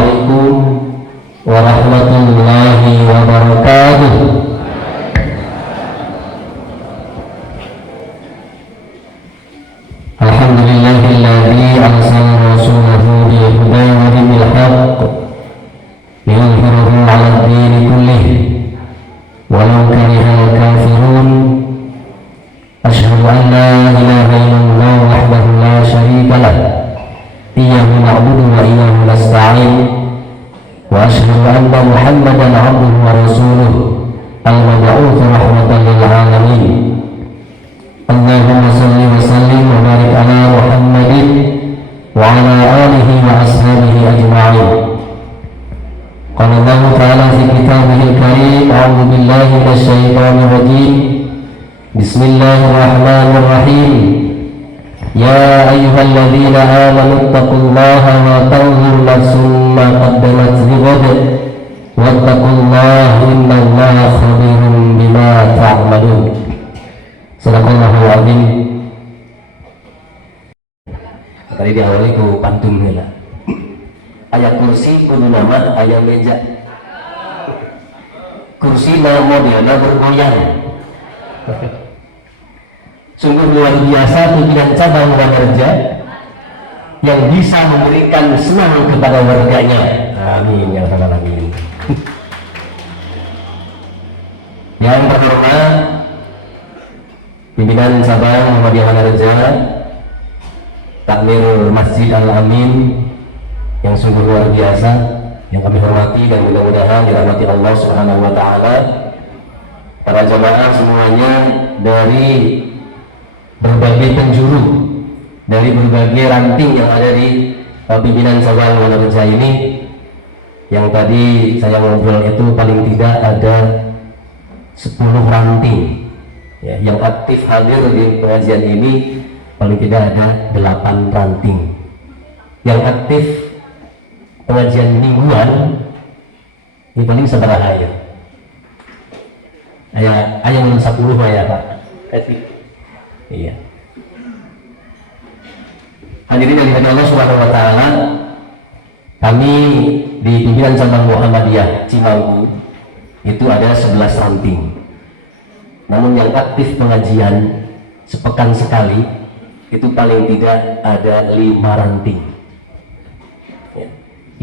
Assalamualaikum warahmatullahi wabarakatuh. Alhamdulillahilladzi arsala rasulahu bil huda wa dinil haqq liyudhhirahu 'alad dini kullih walau karihal kafirun. Asyhadu an la ilaha illallah wahdahu la syarika lah iyyahu na'budu wa iyyahu nasta'in wa asyhadu anna Muhammadan 'abduhu wa rasuluh al-mab'uts rahmatan lil 'alamin. Allahumma shalli wa sallim wa barik ala Muhammadin wa ala alihi wa ashabihi ajma'in. Qala Allah ta'ala fi kitabihil karim, a'udzu billahi minasy syaithanir rajim. Bismillahirrahmanirrahim. Ya ayyuhalladzina amanu taqullaha wa tanzur nafsum ma qaddamat lighad wattaqullaha innallaha khabirun bima ta'malun. Sadaqallahul azim. Tadi diawali ku pantun heula. Aya kursi kudu nama aya meja. Kursi na modelna bergoyang. Sungguh luar biasa pimpinan cabang Wanerja yang bisa memberikan senang kepada warganya. Amin ya rabbal alamin. Yang terhormat pimpinan cabang Muhammadiyah Wanerja, Takmir Masjid Al-Amin yang sungguh luar biasa, yang kami hormati dan mudah-mudahan dirahmati Allah Subhanahu wa taala. Para jamaah semuanya dari berbagai penjuru, dari berbagai ranting yang ada di pimpinan cabang Wanerja ini, yang tadi saya ngobrol itu paling tidak ada 10 ranting ya, yang aktif hadir di pengajian ini paling tidak ada 8 ranting. Yang aktif pengajian mingguan ini paling seberapa ya? Ayah menurut 10 ya Pak. Iya. Hadirin yang dirahmati Allah Subhanahu wa taala, kami di pimpinan cabang Muhammadiyah Cimanggu itu ada 11 ranting. Namun yang aktif pengajian sepekan sekali itu paling tidak ada 5 ranting.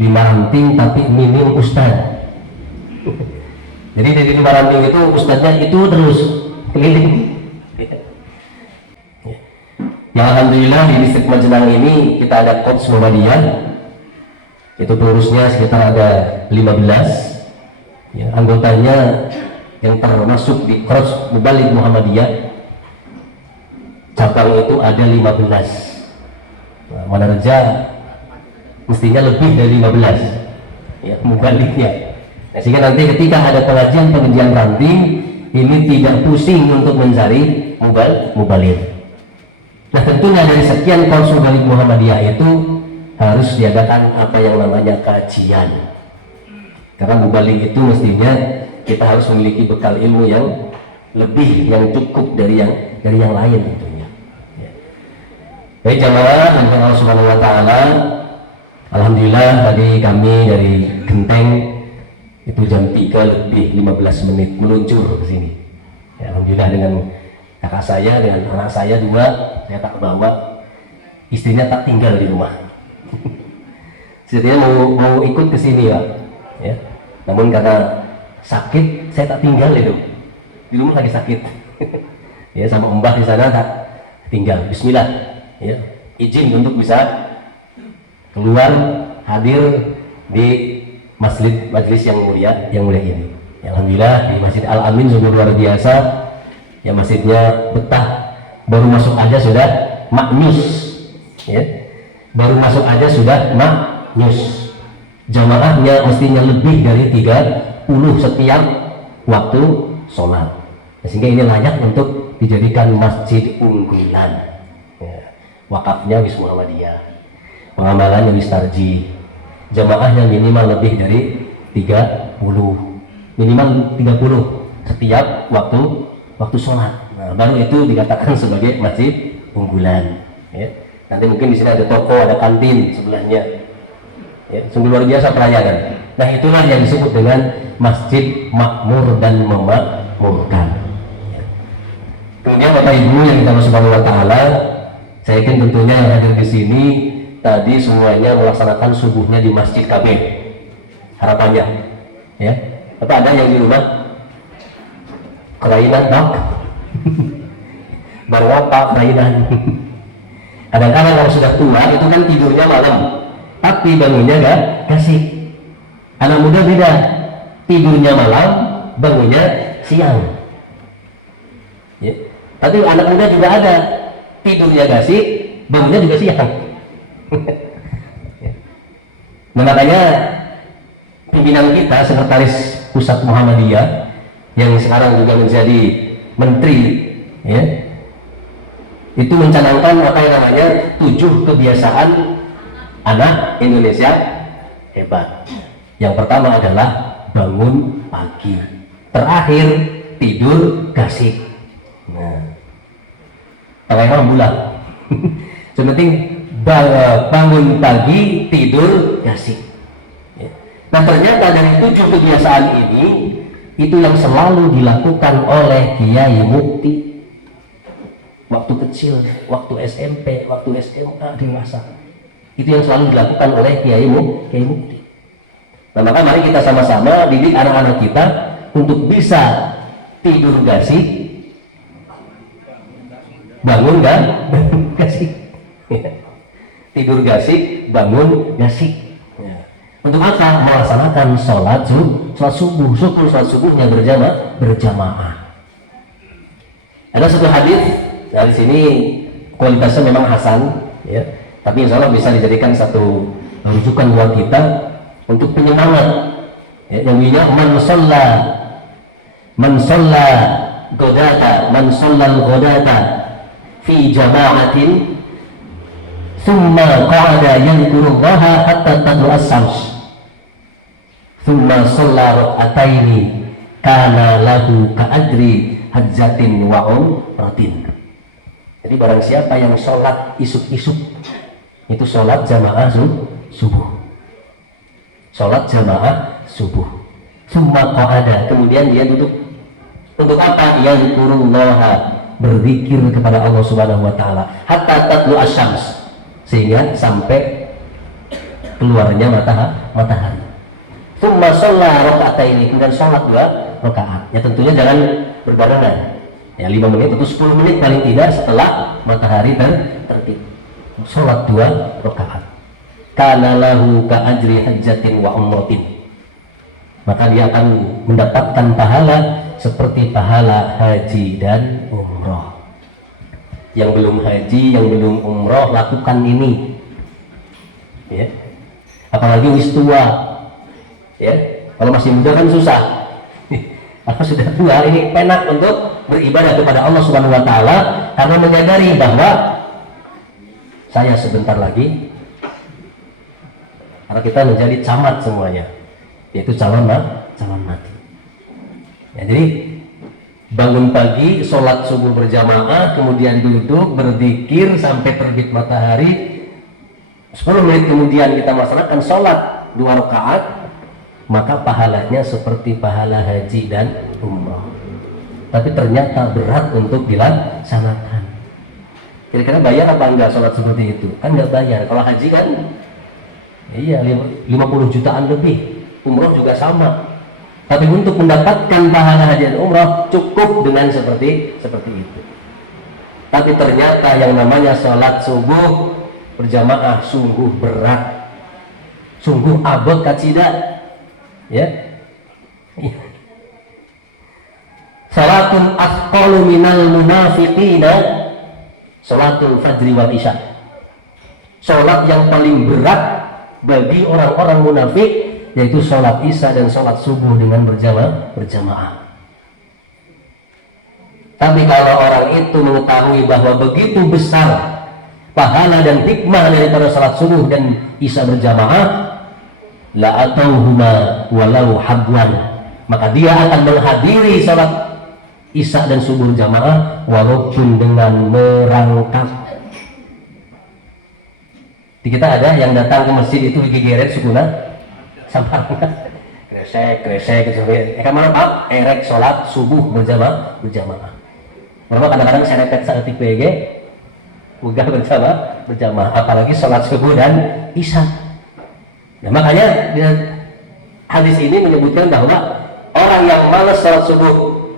5 ranting tapi minim ustaz. Jadi dari 5 ranting itu ustaznya itu terus keliling. Ya alhamdulillah di distrik Majenang ini kita ada Korps Muhammadiyah, itu pengurusnya sekitar ada 15 ya, anggotanya yang termasuk di Korps Mubalik Muhammadiyah cabang itu ada 15. Nah, Wanerja mestinya lebih dari 15 ya mubaliknya. Nah, sehingga nanti ketika ada pengajian ranting ini tidak pusing untuk mencari mubalik. Nah tentunya dari sekian Korps Mubalik Muhammadiyah itu harus diadakan apa yang namanya kajian, karena mubalik itu mestinya kita harus memiliki bekal ilmu yang lebih, yang cukup dari yang lain tentunya ya. Baik jamaah dan Allah Subhanahu wa taala, alhamdulillah tadi kami dari Genteng itu jam 3 lebih 15 menit meluncur ke sini ya, alhamdulillah dengan kakak saya dengan anak saya 2 saya tak bawa, istrinya tak tinggal di rumah. Sebenarnya mau ikut ke sini Pak ya, namun karena sakit saya tak tinggal itu di rumah, lagi sakit ya, sama Mbah di sana tak tinggal. Bismillah ya, izin untuk bisa keluar hadir di majelis yang mulia ini ya, alhamdulillah di Masjid Al-Amin sungguh luar biasa ya, masjidnya betah, baru masuk aja sudah maknyus ya, baru masuk aja sudah maknyus. Jamaahnya mestinya lebih dari 30 setiap waktu sholat ya, sehingga ini layak untuk dijadikan masjid unggulan ya. Wakafnya Wis Muhammadiyah, pengamalannya Wis Tarji, jamaahnya minimal lebih dari 30, minimal 30 setiap waktu sholat. Nah, baru itu dikatakan sebagai masjid unggulan ya. Nanti mungkin di sini ada toko, ada kantin sebelahnya Ya, sungguh luar biasa pelayanan. Nah itulah yang disebut dengan masjid makmur dan memakmurkan. Ya. Kemudian Bapak Ibu yang kita Subhanahu wa taala, saya yakin tentunya yang hadir di sini tadi semuanya melaksanakan subuhnya di Masjid KB. Harapannya, ya. Apa ada yang di rumah? Kelainan tak? Baru apa kelainan? Kadang-kadang kalau sudah tua itu kan tidurnya malam, tapi bangunnya enggak kasih. Anak muda beda, tidurnya malam, bangunnya siang. Ya. Tapi anak muda juga ada, tidurnya kasih, bangunnya juga siang. Nah, makanya pimpinan kita, sekretaris pusat Muhammadiyah yang sekarang juga menjadi menteri, ya, itu mencanangkan apa yang namanya 7 kebiasaan anak Indonesia hebat. Yang pertama adalah bangun pagi, terakhir tidur gasik. Nah, apa bulan? Sepenting bangun pagi, tidur gasik. Ya. Nah ternyata dari 7 kebiasaan ini itu yang selalu dilakukan oleh Kiai Mukti. Waktu kecil, waktu SMP, waktu SMA, dewasa, itu yang selalu dilakukan oleh Kiai Mukti. Nah maka mari kita sama-sama didik anak-anak kita untuk bisa tidur gasik, bangun gasik. Tidur gasik, bangun gasik. Untuk apa? Melaksanakan sholat subuh. Sholat subuhnya berjamaah. Ada satu hadis dari sini, kualitasnya memang hasan, ya. Tapi insya Allah bisa dijadikan satu rujukan buat kita untuk penyemangat. Ya, yang bunyinya man shalla al-ghadata fi jama'atin thumma qa'ada yadhkurullaha hatta tadlu as-syams thumma shalla rak'ataini kana lahu ka'ajri hajjatin wa umratin. Jadi barang siapa yang sholat isuk-isuk, itu sholat jamaah subuh, sholat jamaah subuh, thumma qa'ada, kemudian dia duduk. Untuk apa? Yadhkurullaha, berzikir kepada Allah Subhanahu wa taala, hatta tatlu asy-syams, sehingga sampai keluarnya matahari. Tsumma shalla raka'ataini, kemudian salat 2 rakaat. Ya tentunya jangan berbarengan. Ya 5 menit atau 10 menit paling tidak setelah matahari terbit. Salat 2 rakaat. Kana lahu ka'ajri hajjatin wa umratin. Maka dia akan mendapatkan pahala seperti pahala haji dan umroh. Yang belum haji, yang belum umroh, lakukan ini, ya. Apalagi wis tua, ya. Kalau masih muda kan susah. Kalau sudah tua ini penak untuk beribadah kepada Allah Subhanahu wa taala karena menyadari bahwa saya sebentar lagi, karena kita menjadi camat semuanya, yaitu calon mati. Ya, jadi bangun pagi, sholat subuh berjamaah, kemudian duduk berzikir sampai terbit matahari. 10 menit kemudian kita melaksanakan sholat 2 rakaat, maka pahalanya seperti pahala haji dan umrah. Tapi ternyata berat untuk dilaksanakan. Kira-kira bayar apa enggak sholat seperti itu? Kan enggak bayar. Kalau haji kan iya 50 jutaan lebih, umrah juga sama. Tapi untuk mendapatkan pahala haji dan umrah cukup dengan seperti itu. Tapi ternyata yang namanya sholat subuh berjamaah sungguh berat, sungguh abot kacida, ya. Salatul asqalu minal munafiqina salatul fajri wal isya. Sholat yang paling berat bagi orang-orang munafik yaitu sholat isya dan sholat subuh dengan berjamaah. Tapi kalau orang itu mengetahui bahwa begitu besar pahala dan hikmah daripada sholat subuh dan isya berjamaah, la atauhuma walau habwan, maka dia akan menghadiri sholat isya dan subuh jamaah walaupun dengan merangkak. Di kita ada yang datang ke masjid itu digigeret sukuna sampai kresek gitu. Mana Pak? Erek sholat subuh berjamaah. Mereka kadang-kadang serepet saat PG udah berjamaah, apalagi sholat subuh dan isya. Ya, makanya hadis ini menyebutkan bahwa orang yang malas sholat subuh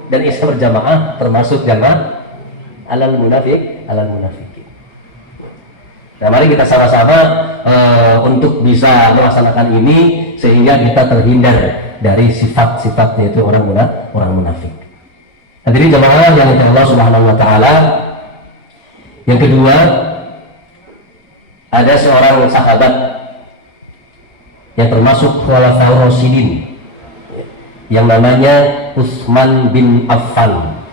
dan isya berjamaah termasuk jamaah alal munafiq. Nah, mari kita sama-sama untuk bisa melaksanakan ini sehingga kita terhindar dari sifat-sifatnya itu orang munafik. Hadirin jamaah yang dirahmati Allah Subhanahu wa taala. Yang kedua, ada seorang sahabat yang termasuk khulafaur rasyidin yang namanya Utsman bin Affan.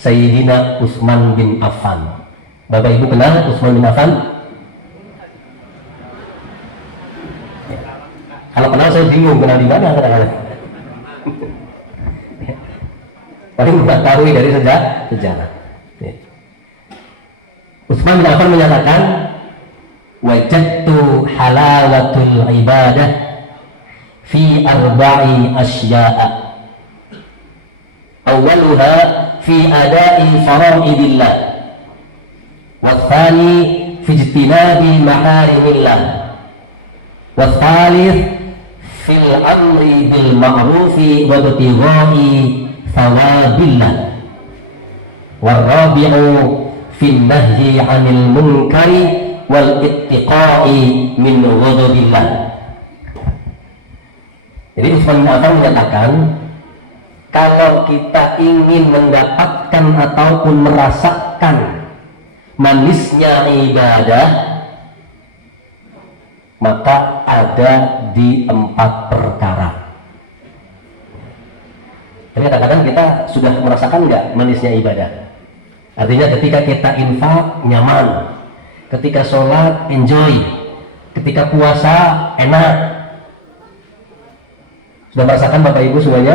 Sayyidina Utsman bin Affan. Bapak Ibu kenal Utsman bin Affan? Kalau kenal saya bingung kenal di mana kadang-kadang. Paling mengetahui dari sejarah. Utsman bin Affan menyatakan, wajadtu halawatul ibadah fi arba'i asya'a. Awwaluha fi ada'i fara'idillah. Wathani fi ijtinabi maharimillah. Wathalith fil amri bil ma'rufi wa ibtigha'i thawabillah. Warabi'u fil nahyi 'anil munkari wal ittiqa'i min ghadabillah. Jadi Utsman bin Affan menyatakan, kalau kita ingin mendapatkan ataupun merasakan manisnya ibadah, maka ada di 4 perkara. Jadi kadang-kadang kita sudah merasakan nggak manisnya ibadah? Artinya ketika kita infak nyaman, ketika sholat enjoy, ketika puasa enak. Sudah merasakan Bapak Ibu semuanya?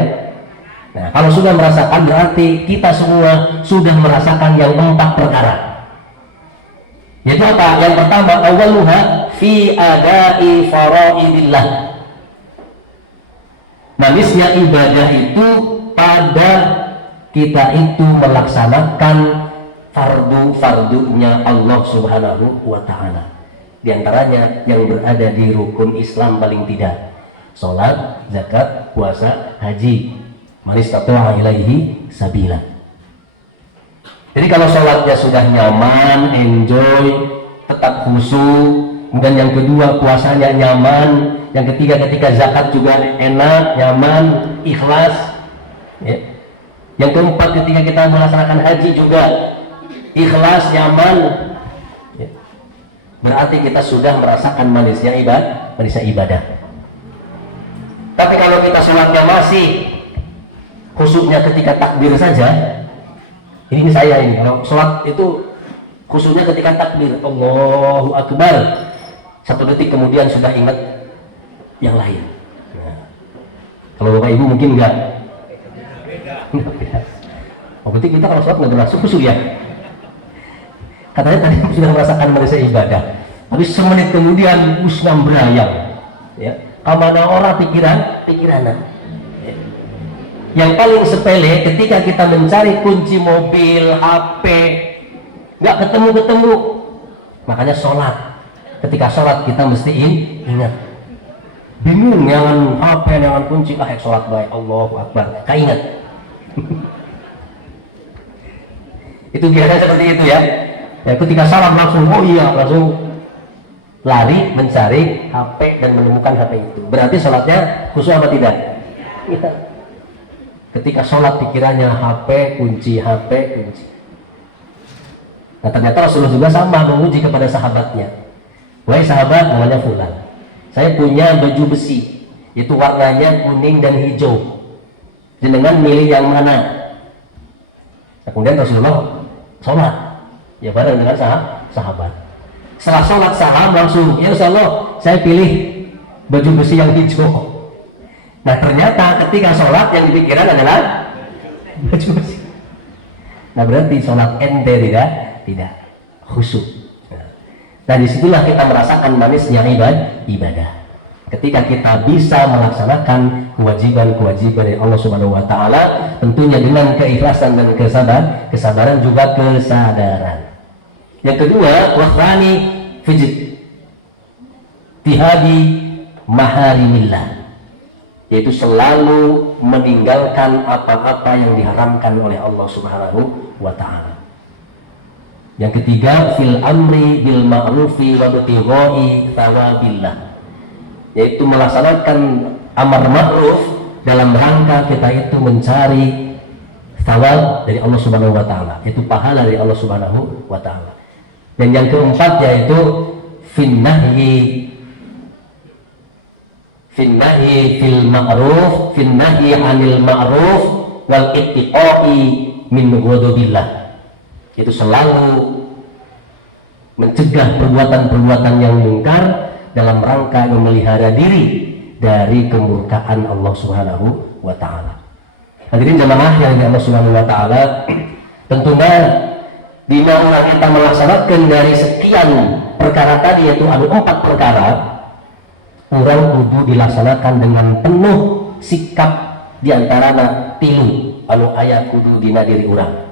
Nah, kalau sudah merasakan berarti kita semua sudah merasakan yang 4 perkara. Yaitu apa? Yang pertama, awwaluha fi ada'i fara'idillah. Manisnya ibadah itu pada kita itu melaksanakan fardu-fardunya Allah Subhanahu wa ta'ala. Di antaranya yang berada di rukun Islam paling tidak, sholat, zakat, puasa, haji. Man istata'a ilaihi sabila. Jadi kalau sholatnya sudah nyaman, enjoy, tetap khusyuk, kemudian yang kedua puasanya nyaman, yang ketiga ketika zakat juga enak, nyaman, ikhlas, ya. Yang keempat ketika kita melaksanakan haji juga ikhlas, nyaman, ya. Berarti kita sudah merasakan manisnya ibadah. Tapi kalau kita sholatnya masih khusyuknya ketika takbir saja, ini saya ini kalau sholat itu khusyuknya ketika takbir Allahu Akbar, 1 detik kemudian sudah ingat yang lain. Nah, kalau Bapak Ibu mungkin enggak. Oh, berarti kita kalau sholat nggak berlangsung khusyuk ya. Katanya tadi sudah merasakan manisnya ibadah, tapi semenit kemudian usnam berayang, ya. Kamana orang pikiran. Ya. Yang paling sepele ketika kita mencari kunci mobil, HP, nggak ketemu. Makanya sholat. Ketika sholat kita mesti ingat. Bingung jangan HP, jangan kunci, sholat baik, Allahu Akbar, ingat. Itu biasanya seperti itu ya. Ya, ketika salam langsung langsung lari mencari HP dan menemukan HP itu. Berarti sholatnya khusyuk apa tidak? Ya. Ketika sholat pikirannya HP kunci. Nah, ternyata Rasulullah juga sama menguji kepada sahabatnya. Wahai sahabat, namanya Fulan, saya punya baju besi, itu warnanya kuning dan hijau. Jenengan milih yang mana? Nah, kemudian Rasulullah sholat, ya bareng dengan sahabat. Setelah sholat saham langsung, ya Rasulullah, saya pilih baju besi yang hijau. Nah ternyata ketika sholat yang dipikiran adalah baju besi. Nah berarti sholat ente tidak khusyuk. Nah disitulah kita merasakan manisnya ibadah. Ketika kita bisa melaksanakan kewajiban-kewajiban dari Allah Subhanahu wa taala, tentunya dengan keikhlasan dan kesabaran juga kesadaran. Yang kedua, wahrani tihadi maharimillah, yaitu selalu meninggalkan apa-apa yang diharamkan oleh Allah Subhanahu wa taala. Yang ketiga, fil amri bil ma'rufi wa bitighai thawabillah, yaitu melaksanakan amar ma'ruf dalam rangka kita itu mencari thawab dari Allah Subhanahu wa taala, yaitu pahala dari Allah Subhanahu wa taala. Dan yang keempat yaitu finnahyi fil ma'ruf, finnahyi 'anil ma'ruf wal ittiqai min ghadabillah. Itu selalu mencegah perbuatan-perbuatan yang mungkar dalam rangka memelihara diri dari kemurkaan Allah Subhanahu wa taala. Hadirin jamaah yang Allah Subhanahu wa taala, tentunya bila orang kita melaksanakan dari sekian perkara tadi, yaitu ada 4 perkara, orang kudu dilaksanakan dengan penuh sikap diantarana tilu anu aya kudu dina diri urang.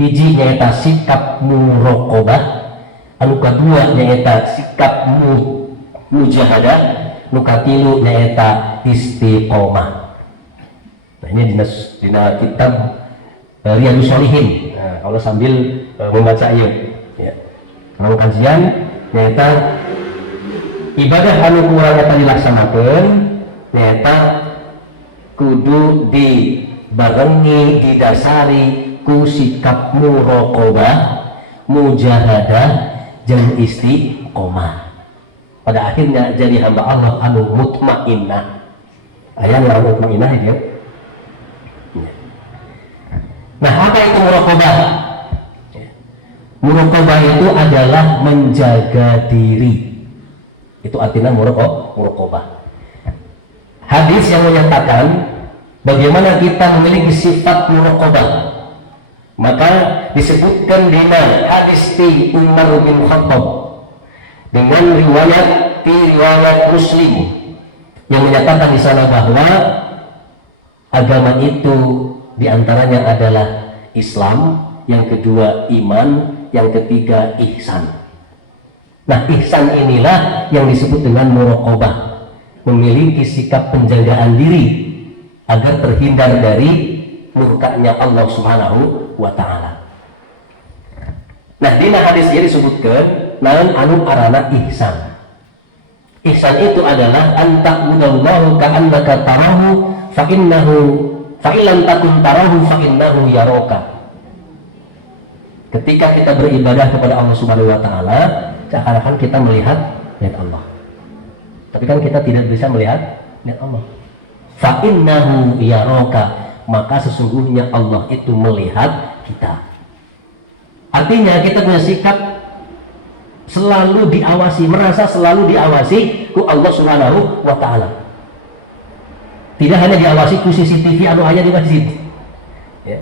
Hiji nyaeta sikap muraqabah, anu kadua nyaeta sikap mujahadah, nu katilu nyaeta istiqomah. Nah ini dina kitab Riyadhus Shalihin. Nah, kalau sambil membaca ieu ya. Kalau kajian nyaeta ibadah anu kurang eta dilaksanakeun nyaeta kudu dibarengi didasari ku sikap muraqabah, mujahadah, jeung istiqomah. Pada akhirnya jadi hamba Allah anu mutmainnah. Aya anu mutmainnah ya. Nah, apa itu muraqabah? Muraqabah itu adalah menjaga diri. Itu artinya muraqabah. Hadis yang menyatakan bagaimana kita memiliki sifat muraqabah, maka disebutkan dengan hadis ti Umar bin Khattab dengan riwayat Muslim yang menyatakan di sana bahwa agama itu diantaranya adalah Islam, yang kedua iman, yang ketiga ihsan. Nah, ihsan inilah yang disebut dengan muraqabah, memiliki sikap penjagaan diri agar terhindar dari murkanya Allah Subhanahu wa ta'ala. Nah, di hadis ini disebutkan naon anu arana ihsan. Ihsan itu adalah anta'budallaha ka'annaka tarahu fa illam takun tarahu fa innahu yaraka. Ketika kita beribadah kepada Allah Subhanahu wa taala, seakan-akan kita melihat Allah. Tapi kan kita tidak bisa melihat Allah. Fa innahu yaraka, maka sesungguhnya Allah itu melihat kita. Artinya kita punya sikap selalu diawasi, merasa selalu diawasi ku Allah Subhanahu wa taala. Tidak hanya diawasi ku CCTV anu aya di masjid. Ya.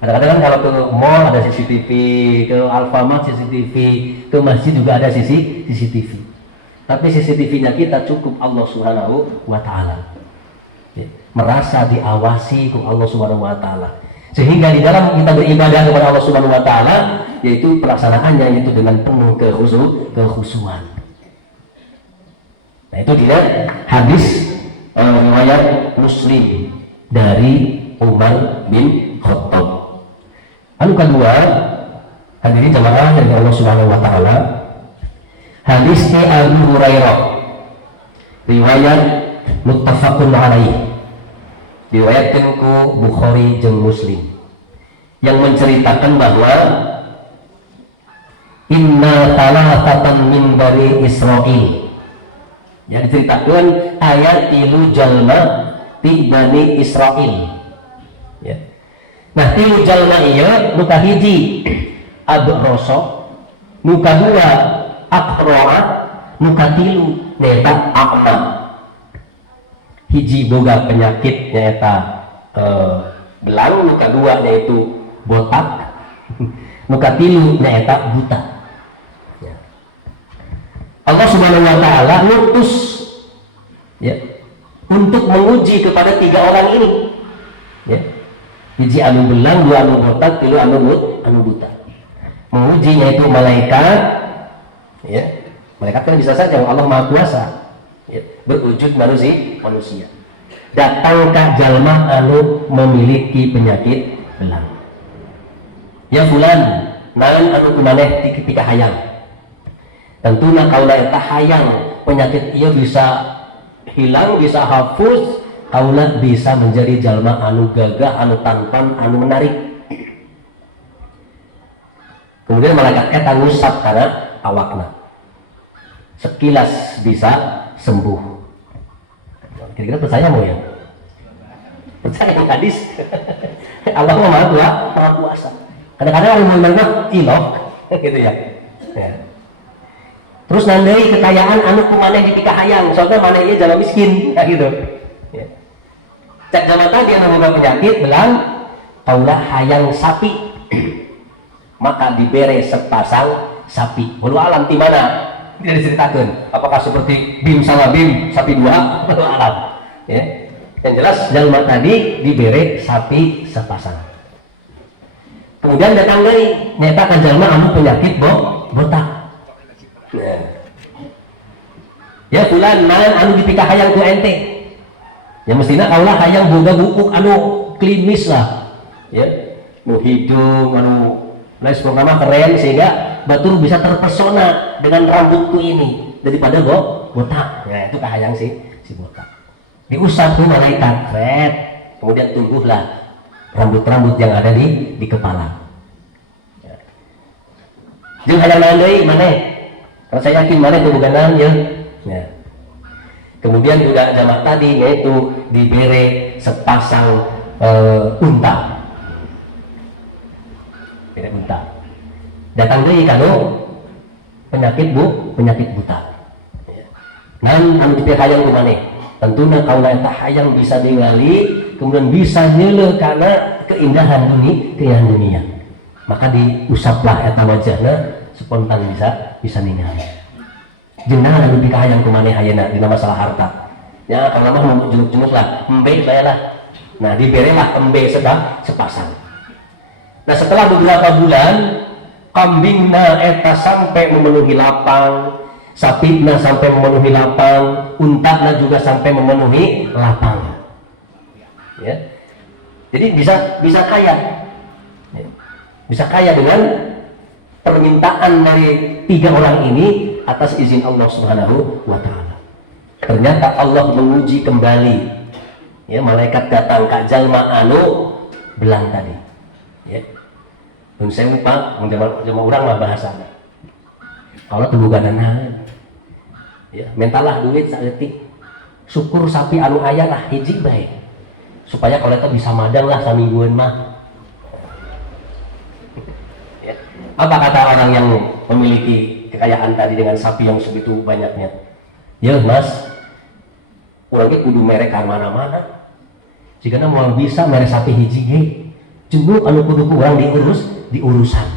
Kadang-kadang kan kalau ke mall ada CCTV, ke Alfamart CCTV, ke masjid juga ada CCTV. Tapi CCTV-nya kita cukup Allah Subhanahu wa taala. Ya. Merasa diawasi ku Allah Subhanahu wa taala. Sehingga di dalam kita beribadah kepada Allah Subhanahu wa taala, yaitu pelaksanaannya itu dengan penuh kekhusyuan. Nah, itu dia hadis riwayat Muslim dari Umar bin Khattab. Anu kedua, hadirin jamaah dari Allah Subhanahu wa taala, hadis Abu Hurairah, riwayat muttafaqun alaih, diriwayatkan ku Bukhari jeung Muslim, yang menceritakan bahwa inna thalathatan min bani Israil, yang diceritakan ayat tilu jalma ti bani Israil ya. Nah, tilu jalma ieu nu kahiji Abroso, nu kadua Aqroa, nu katilu neta Aqma. Hiji boga penyakit nyaeta belang, nu kadua yaitu botak, nu katilu nyaeta buta ya. Allah Subhanahu wa taala ngutus ya untuk menguji kepada 3 orang ini. Ya. Hiji anu belang, 2 anu botak, 3 anu buta. Mengujinya itu malaikat, ya. Malaikat kan bisa saja Allah Maha Kuasa, ya. Berwujud manusia. Datang ka jalma anu memiliki penyakit belang. Ya fulan, naon anu kumaneh tika hayang. Tentuna kaula eta hayang penyakit ieu bisa hilang, bisa hapus, kaula bisa menjadi jalma anu gagah, anu tampan, anu menarik. Kemudian malaikat eta ngusap kana awakna. Sekilas bisa sembuh. Kira-kira percaya mau ya? Percaya yang hadis. Allah Maha Kuasa. Kadang-kadang orang beriman mah ilok, gitu ya. Terus nandai kekayaan anu kumaneh dipika hayang, soalnya maneh ieu jalan miskin, kayak gitu. Ya. Cek zaman tadi anu boga penyakit belang, kaula hayang sapi. Maka dibere sepasang sapi. Walau alam di mana? Tidak diceritakan. Apakah seperti bim sama bim, sapi 2? Walau alam. Ya. Yang jelas jalma tadi dibere sapi sepasang. Kemudian datang dari nyatakan jalma anu penyakit botak. Nah. Ya fulan naon anu dipika hayang ku ente. Ya mestinya kaulah hayang boga buku anu klinis lah. Ya. Nu hidung anu les programa keren sehingga batur bisa terpesona dengan rambutku ini daripada botak. Nah, itu kahayang si botak. Diusap tuh malaikat, red. Kemudian tumbuhlah rambut-rambut yang ada di kepala. Jeung hayang naon deui maneh? Karena saya yakin maneh teu boga naon ya. Ya. Kemudian budak jamak tadi yaitu dibere sepasang unta. Bere unta. Datang deui kanu penyakit buta. Ya. Naon anu dipikir hayang ku maneh? Tentuna kaula eta hayang bisa ningali kemudian bisa nyeuleuh kana keindahan dunia. Maka diusaplah eta wajahna spontan bisa ningali. Jeung naon anu pika hayang kumaneh ayeuna dina masalah harta. Ya kalau mah jenguk-jenguk lah, embe bae lah. Nah, diberelah embe sepasang. Nah, setelah beberapa bulan kambingna eta sampai memenuhi lapang, sapina sampai memenuhi lapang, untana juga sampai memenuhi lapang. Ya. Jadi bisa kaya. Ya. Bisa kaya dengan permintaan dari 3 orang ini atas izin Allah Subhanahu wa taala. Ternyata Allah menguji kembali. Ya, malaikat datang ka jalma anu belang tadi. Ya. Mun saya lupa, jalma urang mah bahasana. Allah teu boga naon. Ya, mentalah duit saeutik. Syukur sapi anu aya lah hiji bae. Supaya kalau itu bisa madang lah saminggueun mah. Ya. Apa kata orang yang memiliki kekayaan tadi dengan sapi yang segitu banyaknya? Ya mas, orangnya kudu merek ka mana-mana. Jika mau bisa merek sapi hiji ge, jenguk anu kudu kurang diurusan.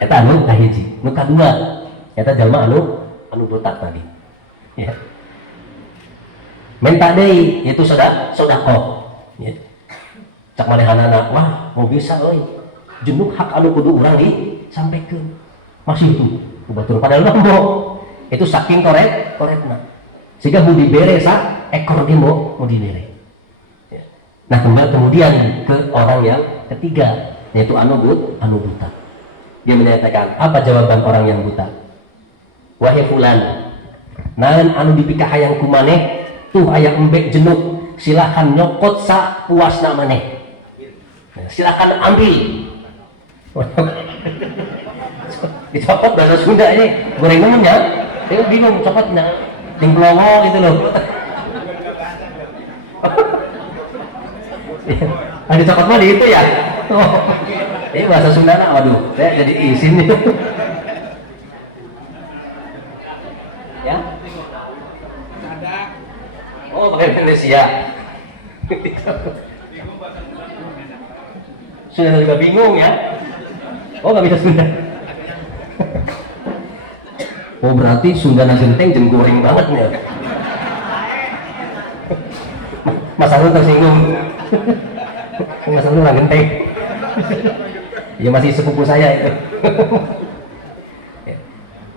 Eta anu kahiji, nu kadua eta jalma anu botak tadi. Ya. Minta deui itu sedekah. Ya. Cak manehanana, wah mau bisa euy. Jenguk hak anu kudu urang disampaikeun. Masih itu, batur padahal mah itu saking koretna. Sehingga mau dibere sa ekor ge mau dibere. Ya. Nah, kemudian ke orang yang ketiga yaitu anu buta. Dia menyatakan, apa jawaban orang yang buta? Wahai fulan, naon anu dipika hayang ku maneh? Tuh aya embek jenuk, silakan nyokot sa puasna maneh. Silakan ambil. Dicopot bahasa Sunda ini, gorengan ya. Saya bingung copotnya, ting pelongo gitu loh. Ada copot mah di itu ya. Oh, ini bahasa Sunda nak, waduh, saya jadi izin itu. Ya. Oh, pakai Indonesia. Sudah juga bingung ya. Oh, nggak bisa Sunda. Oh berarti Sundana genteng jeung goreng banget nih. Mas Arul tersinggung. Mas Arul nggak genteng. Ya masih sepupu saya itu.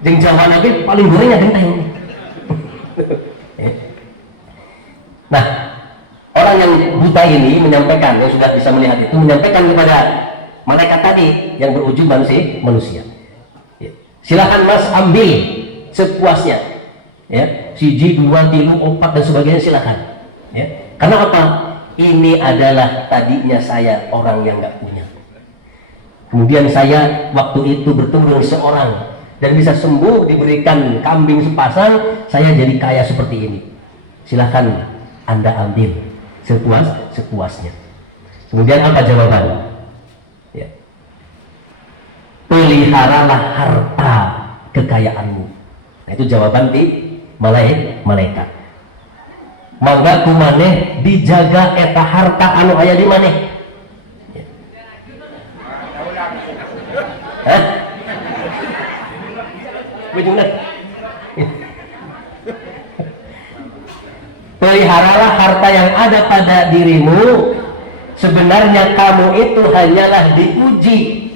Jeung Jawa Nabi paling gorengnya genteng. Nah, orang yang buta ini menyampaikan, yang sudah bisa melihat itu, menyampaikan kepada malaikat tadi yang berujung manusia. Ya. Silakan Mas ambil sepuasnya. Ya, siji, dua, tilu, empat dan sebagainya silakan. Ya. Karena apa? Ini adalah tadinya saya orang yang nggak punya. Kemudian saya waktu itu bertemu dengan seorang dan bisa sembuh, diberikan kambing sepasang, saya jadi kaya seperti ini. Silahkan Anda ambil sepuasnya. Kemudian apa jawabannya? Ya. Peliharalah harta kekayaanmu. Nah, itu jawaban di malaikat. Mangga kumaneh dijaga eta harta anu aya di maneh. Ya. Hah? Bener. Peliharalah harta yang ada pada dirimu. Sebenarnya kamu itu hanyalah diuji,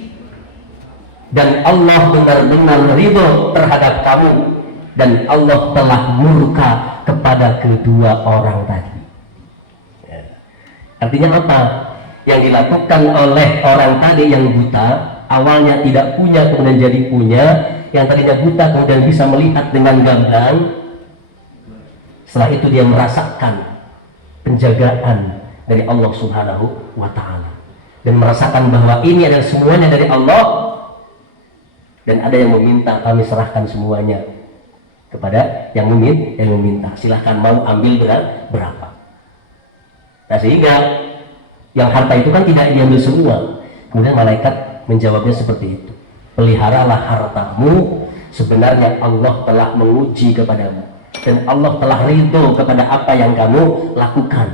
dan Allah benar-benar ridho terhadap kamu, dan Allah telah murka kepada kedua orang tadi. Ya. Artinya apa? Yang dilakukan oleh orang tadi yang buta, awalnya tidak punya kemudian jadi punya, yang tadinya buta kemudian bisa melihat dengan gamblang. Setelah itu dia merasakan penjagaan dari Allah Subhanahu wa Ta'ala, dan merasakan bahwa ini adalah semuanya dari Allah, dan ada yang meminta, kami serahkan semuanya kepada yang meminta. Silahkan mau ambil berapa. Nah, sehingga yang harta itu kan tidak diambil semua. Kemudian malaikat menjawabnya seperti itu. Peliharalah hartamu, sebenarnya Allah telah menguji kepadamu, dan Allah telah ridho kepada apa yang kamu lakukan.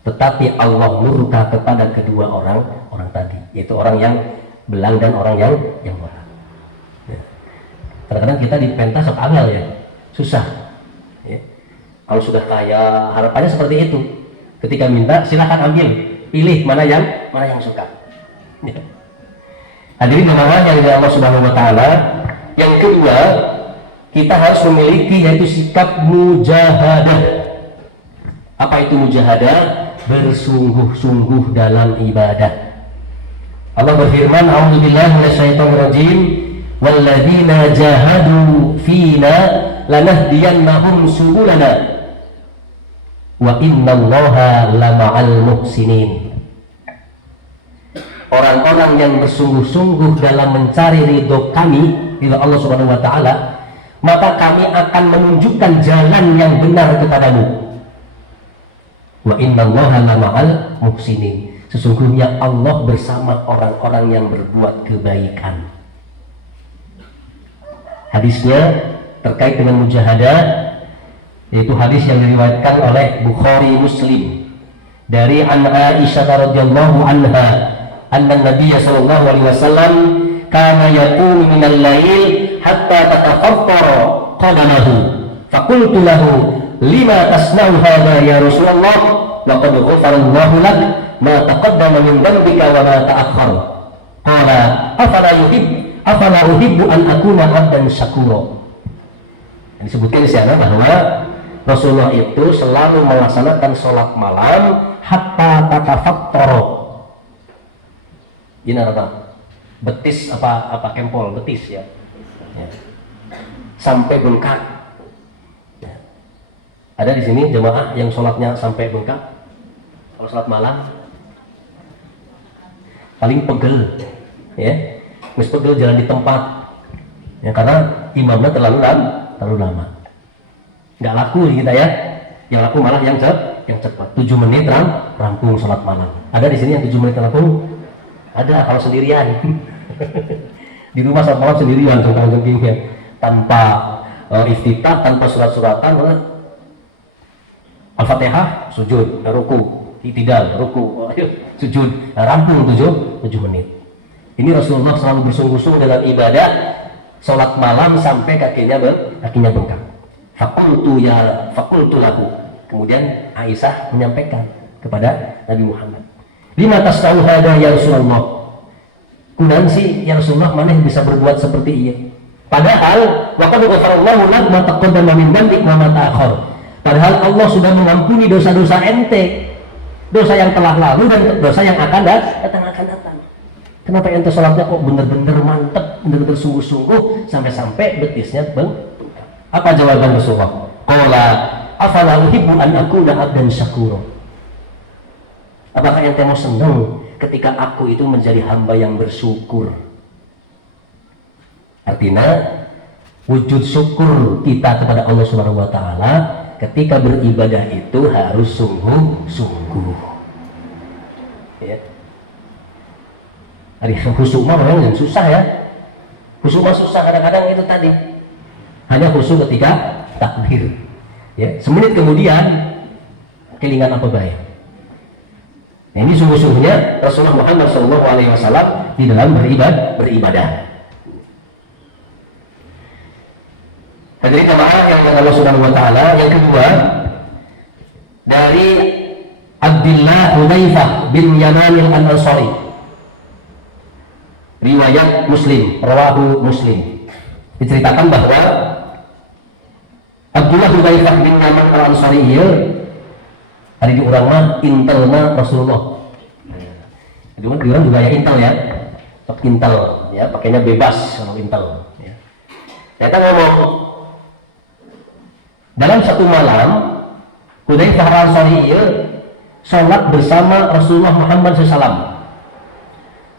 Tetapi Allah murka kepada kedua orang tadi, yaitu orang yang belang dan orang yang botak. Ya. Kadang-kadang kita di pentas sok angel ya, susah. Ya. Kalau sudah kaya, harapannya seperti itu. Ketika minta, silahkan ambil, pilih mana yang suka. Ya. Hadirin jemaah yang dari Allah Subhanahu Wa Taala. Yang kedua, kita harus memiliki yaitu sikap mujahadah. Apa itu mujahadah? Bersungguh-sungguh dalam ibadah. Allah berfirman, "A'udzubillahi minasyaitonirrajim, walladzina jahadu fina lanahdiyannahum subulana wa innallaha lama'al muhsinin." Orang-orang yang bersungguh-sungguh dalam mencari ridho kami, ridho Allah Subhanahu wa Ta'ala, maka kami akan menunjukkan jalan yang benar kepadamu. Wa innallaha lama'al muhsinin. Sesungguhnya Allah bersama orang-orang yang berbuat kebaikan. Hadisnya terkait dengan mujahadah, yaitu hadis yang diriwayatkan oleh Bukhari Muslim dari Aisyah radhiyallahu anha, anna Nabiy sallallahu alaihi wasallam kana yaqumu minal lail hatta tatafattara qadamahu. Faqultu lahu, lima tasna'u hadha ya Rasulullah? Laqad ghafara Allahu lak ma taqaddama min dhanbika wa ma ta'akhkhara. Qala afala uhibbu an akuna 'abdan syakura. Disebutkan di sana bahwa Rasulullah itu selalu melaksanakan sholat malam hatta tatafattara. Ini apa? Betis apa kempol betis ya. Sampai bengkak. Ada di sini jemaah yang sholatnya sampai bengkak? Kalau sholat malam paling pegel, ya, mis pegel jalan di tempat, ya, karena imamnya terlalu lama. Nggak laku kita ya, yang laku malah yang cepat. 7 menit rampung sholat malam. Ada di sini yang 7 menit rampung? Ada kalau sendirian. Di rumah sholat malam sendirian, jengkang-jengkingnya, tanpa iftitah, tanpa surat-suratan. Al-Fatihah, sujud, ruku, i'tidal, ruku, sujud, rampung 7 menit. Ini Rasulullah selalu bersungguh-sungguh dalam ibadah sholat malam sampai kakinya bengkak. Fakultu lahu. Kemudian Aisyah menyampaikan kepada Nabi Muhammad, lima tasna'u hada ya Rasulullah. Kunaon sih ya Rasulullah maneh bisa berbuat seperti ieu? Padahal waqad ghafarallahu lak ma taqaddama min dzambik wa ma ta'akhkhar. Padahal Allah sudah mengampuni dosa-dosa ente, dosa yang telah lalu dan dosa yang akan datang. Kenapa ente sholatnya kok bener-bener mantep, bener-bener sungguh-sungguh sampai-sampai betisnya bengkak? Apa jawaban Rasulullah? Qala afala uhibbu an akuna abdan syakura. Apakah ente mau senang ketika aku itu menjadi hamba yang bersyukur? Artinya wujud syukur kita kepada Allah Subhanahu wa taala ketika beribadah itu harus sungguh-sungguh. Ya. Hari khusyuk mah memang yang susah ya. Khusyuk mah susah kadang-kadang itu tadi. Hanya khusyuk ketika takbir. Ya, semenit kemudian kelingan apa baik. Nah, ini sungguh-sungguhnya Rasulullah Muhammad SAW di dalam beribadah. Hadirin jamaah yang dimuliakan Allah Subhanahu wa taala, yang kedua dari Abdullah Hudzaifah bin Yaman al-Ansari. Riwayat Muslim, rawahu Muslim. Diceritakan bahwa Abdullah Hudzaifah bin Yaman al-Ansari ieu hari di urang mah intelna Rasulullah. Jadi di urang juga ya intel ya. Sok intel ya, pakainya bebas kalau intel ya. Ternyata ngomong dalam satu malam Hudzaifah al-Ansari ieu salat bersama Rasulullah Muhammad SAW.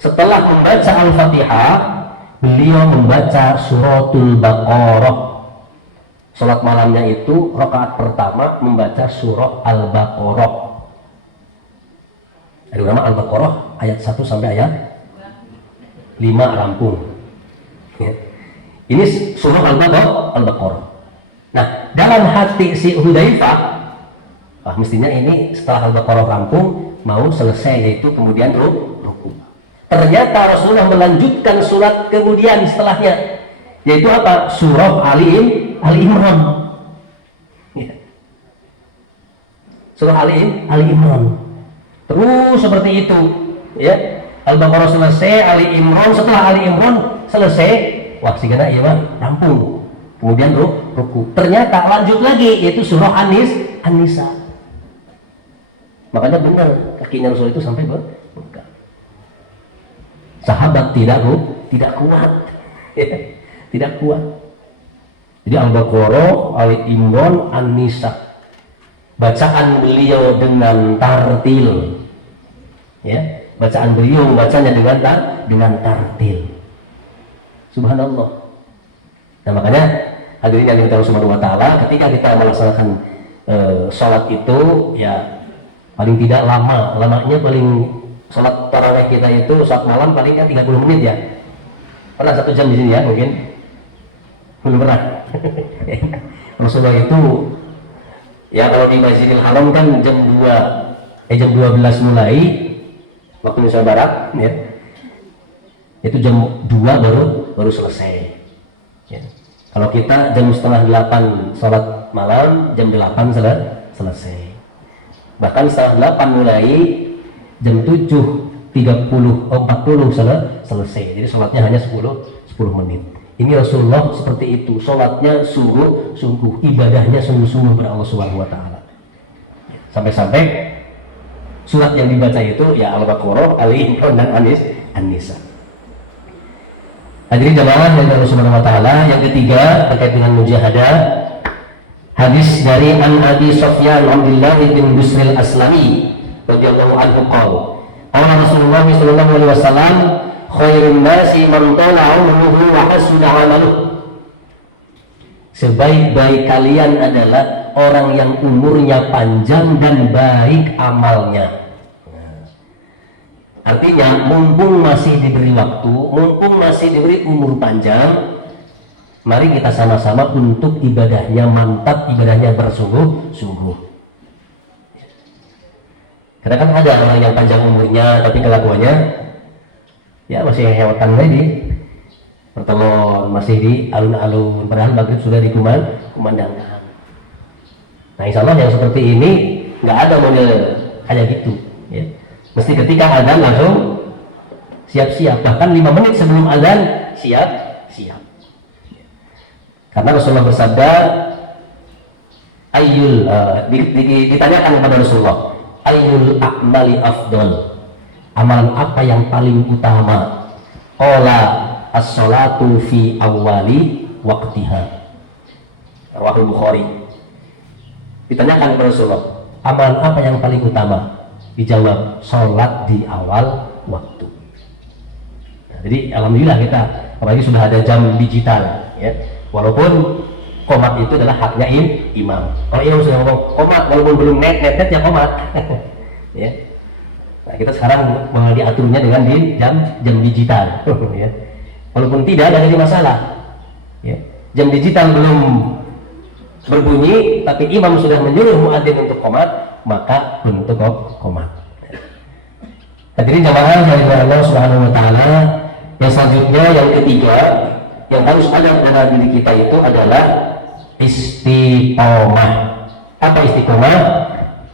Setelah membaca Al-Fatihah, beliau membaca suratul Baqarah. Salat malamnya itu rakaat pertama membaca surah Al-Baqarah. Ada nama Al-Baqarah ayat 1 sampai ayat 5 rampung. Ya. Ini surah Al-Baqarah. Nah, dalam hati si Hudzaifah, mestinya ini setelah Al-Baqarah rampung mau selesai, yaitu kemudian ruku. Ternyata Rasulullah melanjutkan surat kemudian setelahnya, yaitu apa? Surah Ali Imran. Ya. Surah Ali Imran. Terus seperti itu, ya. Al-Baqarah selesai, Ali Imran, setelah Ali Imran selesai, wah sigana ieu mah rampung. Kemudian ruku. Ternyata lanjut lagi, yaitu surah An-Nisa. Makanya benar kakinya Rasul itu sampai bengkak. Sahabat tidak kuat. Tidak kuat. Jadi Al-Baqarah, Ali Imran, An-Nisa. Bacaan beliau dengan tartil. Ya, bacaan beliau membacanya dengan tartil. Subhanallah. Nah, makanya hadirin yang dimuliakan Allah Subhanahu wa taala, ketika kita melaksanakan sholat itu ya paling tidak lamanya paling sholat tarawih kita itu saat malam paling kan 30 menit ya. Pernah 1 jam di sini ya mungkin? Belum pernah. Rasulullah itu ya kalau di Masjidil Haram kan jam 12 mulai waktu Indonesia Barat ya. Itu jam 2 baru selesai. Ya. Kalau kita jam setengah 8 sholat malam, jam 8 selesai. Bahkan setengah 8 mulai, jam 7:40 selesai. Jadi sholatnya hanya 10 menit. Ini Rasulullah seperti itu, sholatnya sungguh, ibadahnya sungguh-sungguh kepada Allah Subhanahu wa taala. Sampai-sampai surat yang dibaca itu ya Al-Baqarah, Ali Imran dan An-Nisa. Hadirin jamaah yang Allah Subhanahu wa taala, yang ketiga terkait dengan mujahadah, hadis dari An Abi Sufyan Abdullah bin Busril Aslami radhiyallahu anhu qala qala Rasulullah sallallahu alaihi wasallam khairun nasi man tala umruhu wa hasuna amaluhu. Sebaik-baik kalian adalah orang yang umurnya panjang dan baik amalnya. Artinya mumpung masih diberi waktu, mumpung masih diberi umur panjang, mari kita sama-sama untuk ibadahnya mantap, ibadahnya bersungguh-sungguh. Karena kan ada orang yang panjang umurnya tapi kelakuannya ya masih hewetan lagi. bertelur masih di alun-alun, padahal maghrib sudah dikumandangkan. Nah, insya Allah yang seperti ini nggak ada model kayak gitu, ya. Mesti ketika adzan langsung siap-siap, bahkan 5 menit sebelum adzan siap-siap. Karena Rasulullah bersabda, ditanyakan kepada Rasulullah, ayyul a'mali afdal, amalan apa yang paling utama? Qala as-salatu fi awwali waqtiha. Riwayat Bukhari. Ditanyakan kepada Rasulullah, amalan apa yang paling utama? Dijawab, sholat di awal waktu. Nah, jadi alhamdulillah kita, apalagi sudah ada jam digital, ya. Walaupun qomat itu adalah haknya imam. Kalau imam sudah ngomong qomat, walaupun belum net ya qomat. Ya. Nah, kita sekarang diaturnya dengan di jam digital. Ya. Walaupun tidak ada jadi masalah. Ya. Jam digital belum berbunyi, tapi imam sudah menyuruh muadzin untuk qomat, maka bentuk qomat. Hadirin jamaah dari Allah Subhanahu wa taala, yang selanjutnya yang ketiga yang harus ada pada diri kita itu adalah istiqomah. Apa istiqomah?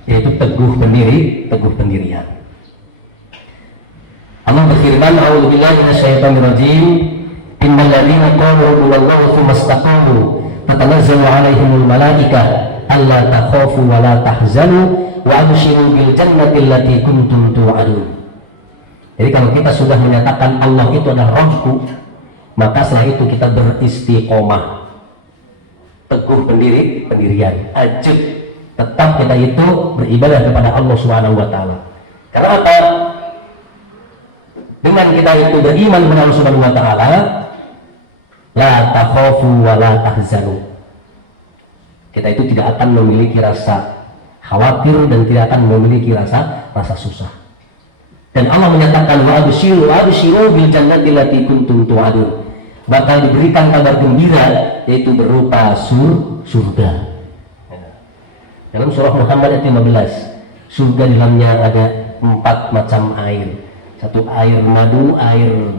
Yaitu teguh pendirian. Allah berfirman, a'udzubillahi minasyaitonir rajim, innal ladzina qalu rabbunallahu tsumma istaqamu tatanazzalu 'alaihimul malaikah alla takhafu wa la tahzanu wa abshiru bil jannati allati kuntum tu'adun. Jadi kalau kita sudah menyatakan Allah itu adalah Rabbku, maka setelah itu kita beristiqomah, teguh pendirian, ajib, tetap kita itu beribadah kepada Allah Subhanahu wa taala. Karena apa? Dengan kita itu beriman kepada Allah Subhanahu wa taala, la takhafu wa la tahzanu. Kita itu tidak akan memiliki rasa khawatir dan tidak akan memiliki rasa susah. Dan Allah menyatakan wa abshiru bil jannati allati kuntum tu'adun. Bakal diberikan kabar gembira, yaitu berupa surga. Dalam surah Muhammad ayat 15, surga di dalamnya ada 4 macam air. Satu air madu, air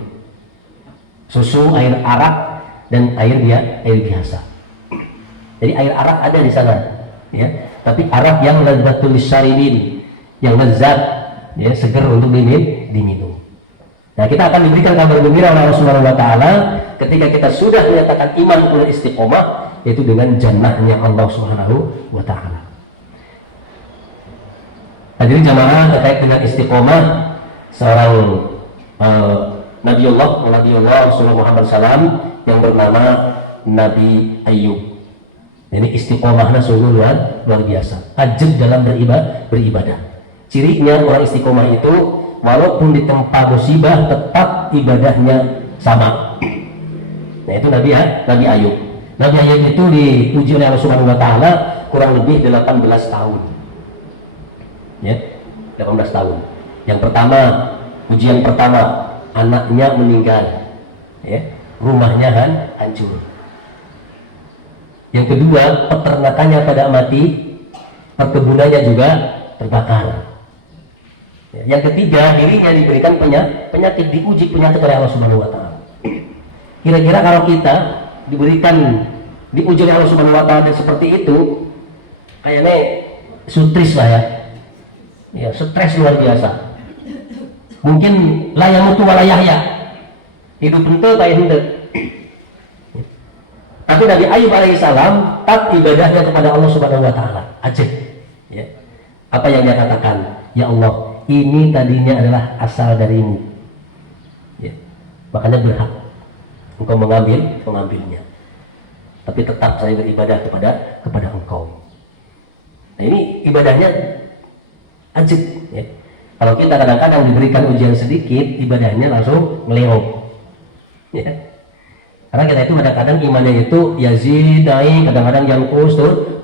susu, air arak, dan air biasa. Jadi air arak ada di sana, ya. Tapi arak yang ladzatul lisyaribin, yang lezat, ya, segar untuk diminum. Nah, kita akan diberikan kabar gembira oleh Allah Subhanahu wa taala ketika kita sudah menyatakan iman kemudian istiqomah, yaitu dengan jannahnya Allah Subhanahu wa taala. Hadirin jamaah, terkait dengan istiqomah, seorang Nabiullah Rasulullah Muhammad SAW yang bernama Nabi Ayub. Ini istiqomahnya sungguh luar biasa, ajib dalam beribadah. Cirinya orang istiqomah itu walaupun ditempa musibah tetap ibadahnya sama. Nah, itu Nabi Ayub. Nabi Ayub itu diuji oleh Allah Subhanahu wa taala kurang lebih 18 tahun. Ya, 18 tahun. Yang pertama, ujian pertama, anaknya meninggal. Ya, rumahnya hancur. Yang kedua, peternakannya pada mati, perkebunannya juga terbakar. Yang ketiga, dirinya diberikan penyakit, diuji penyakit oleh Allah Subhanahu wa taala. Kira-kira kalau kita diuji oleh Allah Subhanahu wa taala seperti itu, kayaknya sutris lah ya. Ya, stres luar biasa. Mungkin layamutu wala yahya. Hidup ente kayak ente. Tapi Nabi Ayub alaihissalam tat ibadahnya kepada Allah Subhanahu wa taala. Ajib. Ya. Apa yang dia katakan? Ya Allah, ini tadinya adalah asal darimu. Ya. Makanya berhak engkau mengambilnya. Tapi tetap saya beribadah kepada engkau. Nah, ini ibadahnya ajib. Ya. Kalau kita kadang-kadang diberikan ujian sedikit, ibadahnya langsung melewong. Ya. Karena kita itu kadang-kadang imannya itu yazid naik, kadang-kadang yang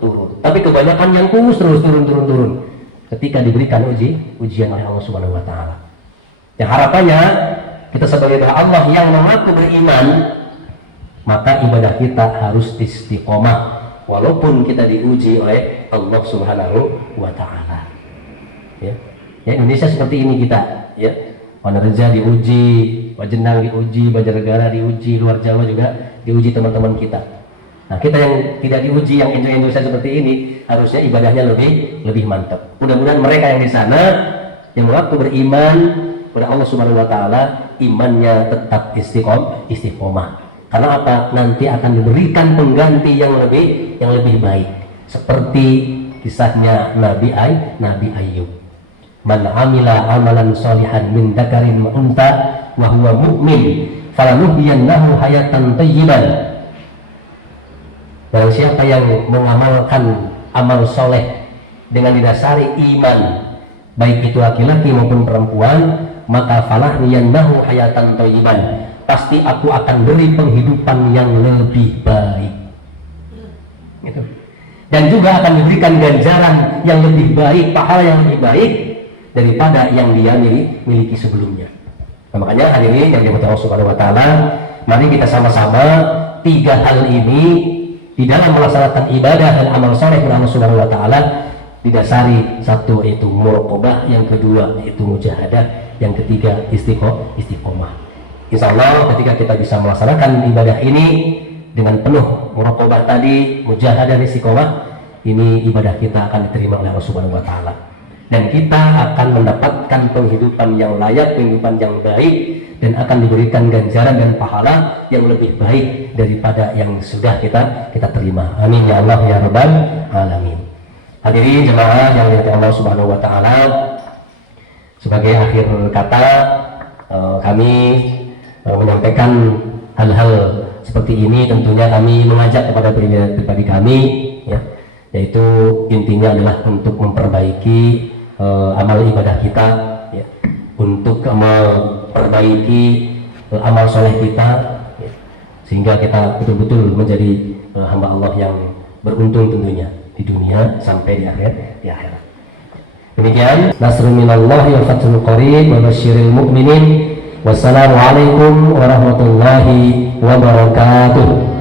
turun. Tapi kebanyakan yang terus turun. Ketika diberikan ujian oleh Allah Subhanahu wa taala. Yang harapannya kita sebagai Allah yang mengaku beriman, maka ibadah kita harus istiqomah walaupun kita diuji oleh Allah Subhanahu wa taala. Ya. Ya, Indonesia seperti ini kita, ya. Penerja diuji, Wajenang diuji, Banjarnegara diuji, luar Jawa juga diuji teman-teman kita. Nah, kita yang tidak diuji, yang Indonesia seperti ini, harusnya ibadahnya lebih mantap. Mudah-mudahan mereka yang di sana yang waktu beriman kepada Allah Subhanahu wa taala, imannya tetap istiqomah. Karena apa? Nanti akan diberikan pengganti yang lebih baik. Seperti kisahnya Nabi Ayub. Man amila amalan sholihan min dzakarin wa untha wa huwa mu'min falanuhyiyannahu hayatan thayyiban. Dan siapa yang mengamalkan amal soleh dengan didasari iman, baik itu laki-laki maupun perempuan, maka falanuhyiyannahu hayatan thayyiban, pasti aku akan beri penghidupan yang lebih baik. Gitu. Dan juga akan diberikan ganjaran yang lebih baik, pahala yang lebih baik daripada yang dia miliki sebelumnya. Nah, makanya hadirin yang dimuliakan Allah Subhanahu wa taala, mari kita sama-sama 3 hal ini di dalam melaksanakan ibadah dan amal saleh kepada Allah Subhanahu wa taala didasari, satu yaitu muraqabah, yang kedua yaitu mujahadah, yang ketiga istiqomah. Insyaallah ketika kita bisa melaksanakan ibadah ini dengan penuh muraqabah tadi, mujahadah dan istiqomah, ini ibadah kita akan diterima oleh Allah Subhanahu wa taala. Dan kita akan mendapatkan penghidupan yang layak, penghidupan yang baik, dan akan diberikan ganjaran dan pahala yang lebih baik daripada yang sudah kita terima. Amin ya Allah ya Rabbal alamin. Hadirin jemaah yang dimuliakan Allah Subhanahu wa taala, sebagai akhir kata kami menyampaikan hal-hal seperti ini. Tentunya kami mengajak kepada pribadi kami, ya, yaitu intinya adalah untuk memperbaiki amal ibadah kita, ya, untuk memperbaiki amal soleh kita, ya, sehingga kita betul-betul menjadi hamba Allah yang beruntung tentunya di dunia sampai di akhirat. Demikian, nasrun minallahi wa fathun qarib wa basyiril mu'minin. Wassalamualaikum warahmatullahi wabarakatuh.